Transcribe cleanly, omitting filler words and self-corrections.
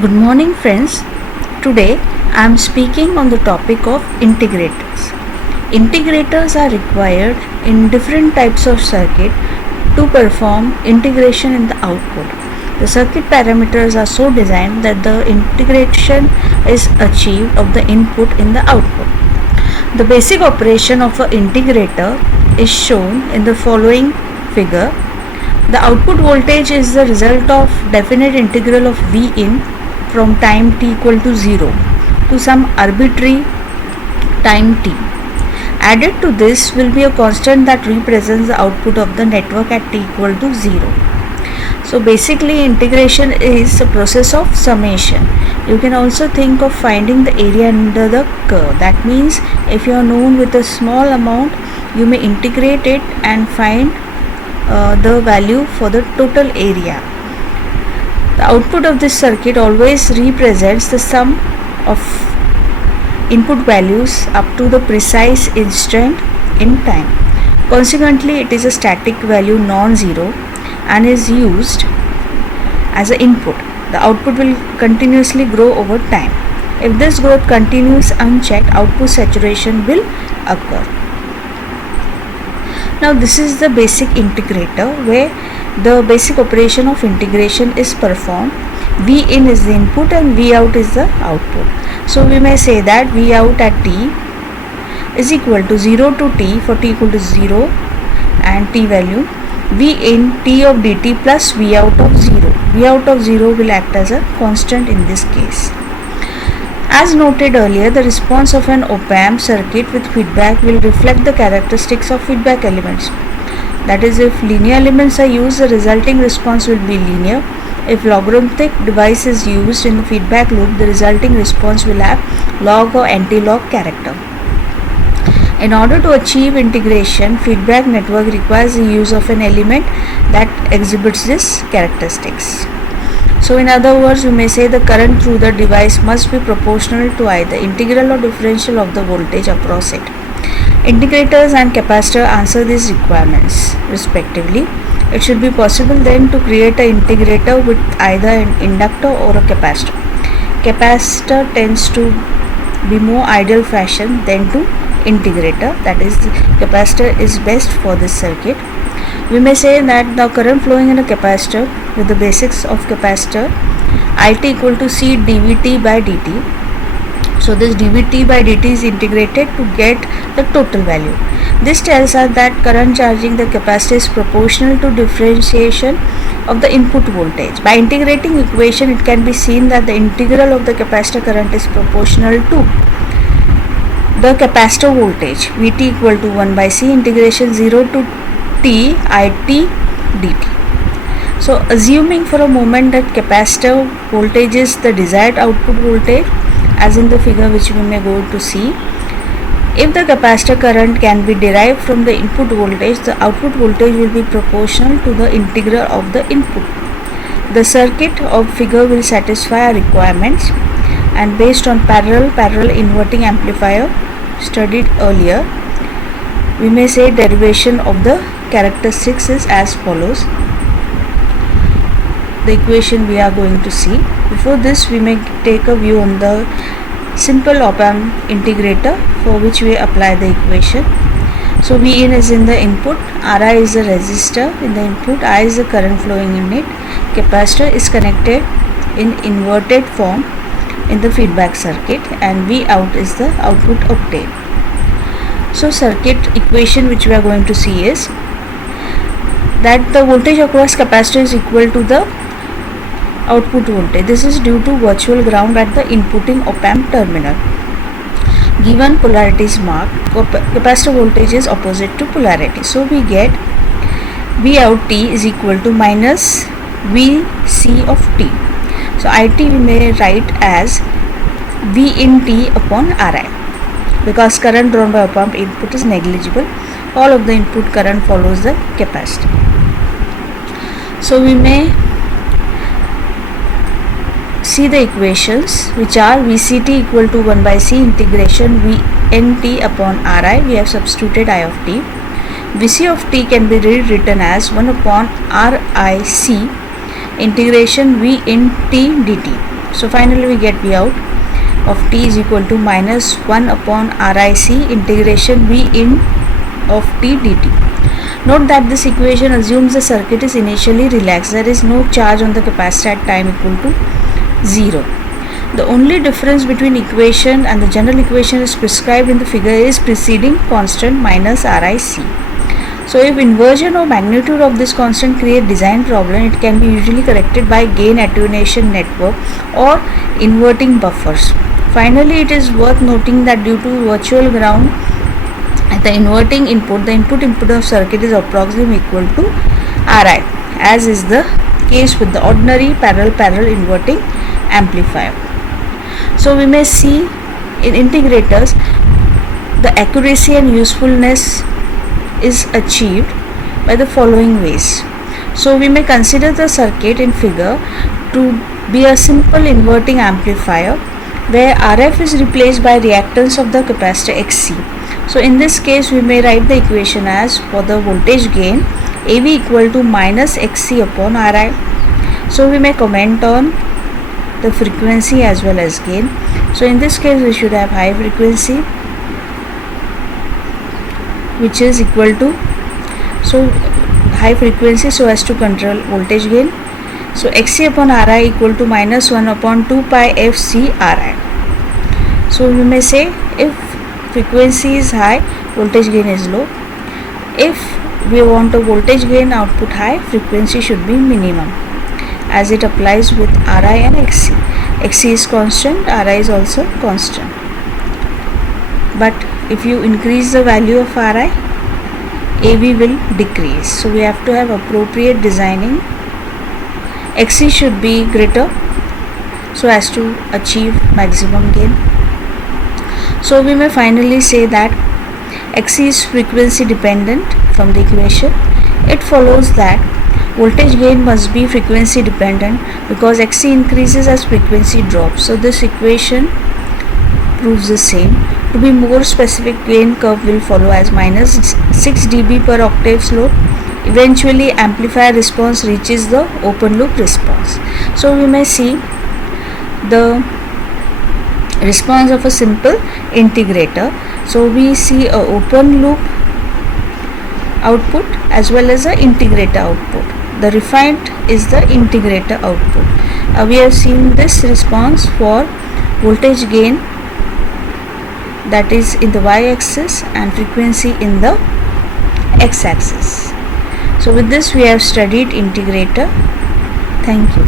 Good morning, friends. Today I am speaking on the topic of integrators. Integrators are required in different types of circuit to perform integration in the output. The circuit parameters are so designed that the integration is achieved of the input in the output. The basic operation of an integrator is shown in the following figure. The output voltage is the result of definite integral of V in from time t equal to 0 to some arbitrary time t. Added to this will be a constant that represents the output of the network at t equal to 0. So basically integration is a process of summation. You can also think of finding the area under the curve. That means if you are known with a small amount, you may integrate it and find the value for the total area. The output of this circuit always represents the sum of input values up to the precise instant in time. Consequently, it is a static value non-zero and is used as an input. The output will continuously grow over time. If this growth continues unchecked, output saturation will occur. Now this is the basic integrator where the basic operation of integration is performed. V in is the input and V out is the output. So we may say that V out at t is equal to 0 to t for t equal to 0 and t value, V in t of dt plus V out of 0. V out of 0 will act as a constant in this case. As noted earlier, the response of an op-amp circuit with feedback will reflect the characteristics of feedback elements. That is, if linear elements are used, the resulting response will be linear. If logarithmic device is used in the feedback loop, the resulting response will have log or anti-log character. In order to achieve integration, feedback network requires the use of an element that exhibits these characteristics. So in other words, you may say the current through the device must be proportional to either integral or differential of the voltage across it. Integrators and capacitor answer these requirements respectively. It should be possible then to create an integrator with either an inductor or a capacitor. Capacitor tends to be more ideal fashion than to integrator, that is, capacitor is best for this circuit. We may say that the current flowing in a capacitor with the basics of capacitor IT equal to C dVt by dt. So this dVt by dt is integrated to get the total value. This tells us that current charging the capacitor is proportional to differentiation of the input voltage. By integrating equation, it can be seen that the integral of the capacitor current is proportional to the capacitor voltage Vt equal to 1 by C integration 0 to t it dt. So assuming for a moment that capacitor voltage is the desired output voltage, as in the figure which we may go to see, if the capacitor current can be derived from the input voltage, the output voltage will be proportional to the integral of the input. The circuit of figure will satisfy our requirements, and based on parallel inverting amplifier studied earlier, we may say derivation of the characteristics is as follows. The equation we are going to see. Before this, we may take a view on the simple op-amp integrator for which we apply the equation. So V in is in the input, Ri is the resistor in the input, I is the current flowing in it, capacitor is connected in inverted form in the feedback circuit, and V out is the output obtained. So circuit equation which we are going to see is that the voltage across capacitor is equal to the output voltage. This is due to virtual ground at the inputting op-amp terminal. Given polarity is marked, capacitor voltage is opposite to polarity. So we get V out t is equal to minus Vc of t. So It we may write as V in t upon Ri. Because current drawn by op-amp input is negligible, all of the input current follows the capacitor. So we may see the equations which are Vct equal to 1 by C integration Vnt upon Ri. We have substituted I of t. Vc of t can be rewritten as 1 upon Ric integration V in t dt. So finally we get V out of t is equal to minus 1 upon RIC integration V in of t dt. Note that this equation assumes the circuit is initially relaxed. There is no charge on the capacitor at time equal to 0. The only difference between equation and the general equation is prescribed in the figure is preceding constant minus RIC. So if inversion or magnitude of this constant create design problem, it can be usually corrected by gain attenuation network or inverting buffers. Finally, it is worth noting that due to virtual ground at the inverting input, the input impedance of circuit is approximately equal to Ri, as is the case with the ordinary parallel inverting amplifier. So we may see in integrators the accuracy and usefulness is achieved by the following ways. So we may consider the circuit in figure to be a simple inverting amplifier where RF is replaced by reactance of the capacitor XC. So in this case we may write the equation as for the voltage gain AV equal to minus XC upon Ri. So we may comment on the frequency as well as gain. So in this case we should have high frequency, which is equal to, so high frequency so as to control voltage gain. So XC upon Ri equal to minus 1 upon 2 pi FC Ri. So we may say if frequency is high, voltage gain is low. If we want a voltage gain output high, frequency should be minimum, as it applies with Ri and XC. XC is constant, Ri is also constant. But if you increase the value of Ri, AV will decrease. So we have to have appropriate designing. XC should be greater so as to achieve maximum gain. So we may finally say that XC is frequency dependent from the equation. It follows that voltage gain must be frequency dependent because XC increases as frequency drops. So this equation proves the same. To be more specific, gain curve will follow as minus 6 dB per octave slope. Eventually amplifier response reaches the open loop response. So we may see the response of a simple integrator. So we see a open loop output as well as a integrator output. The refined is the integrator output. We have seen this response for voltage gain, that is in the y-axis, and frequency in the x-axis. So with this we have studied integrator. Thank you.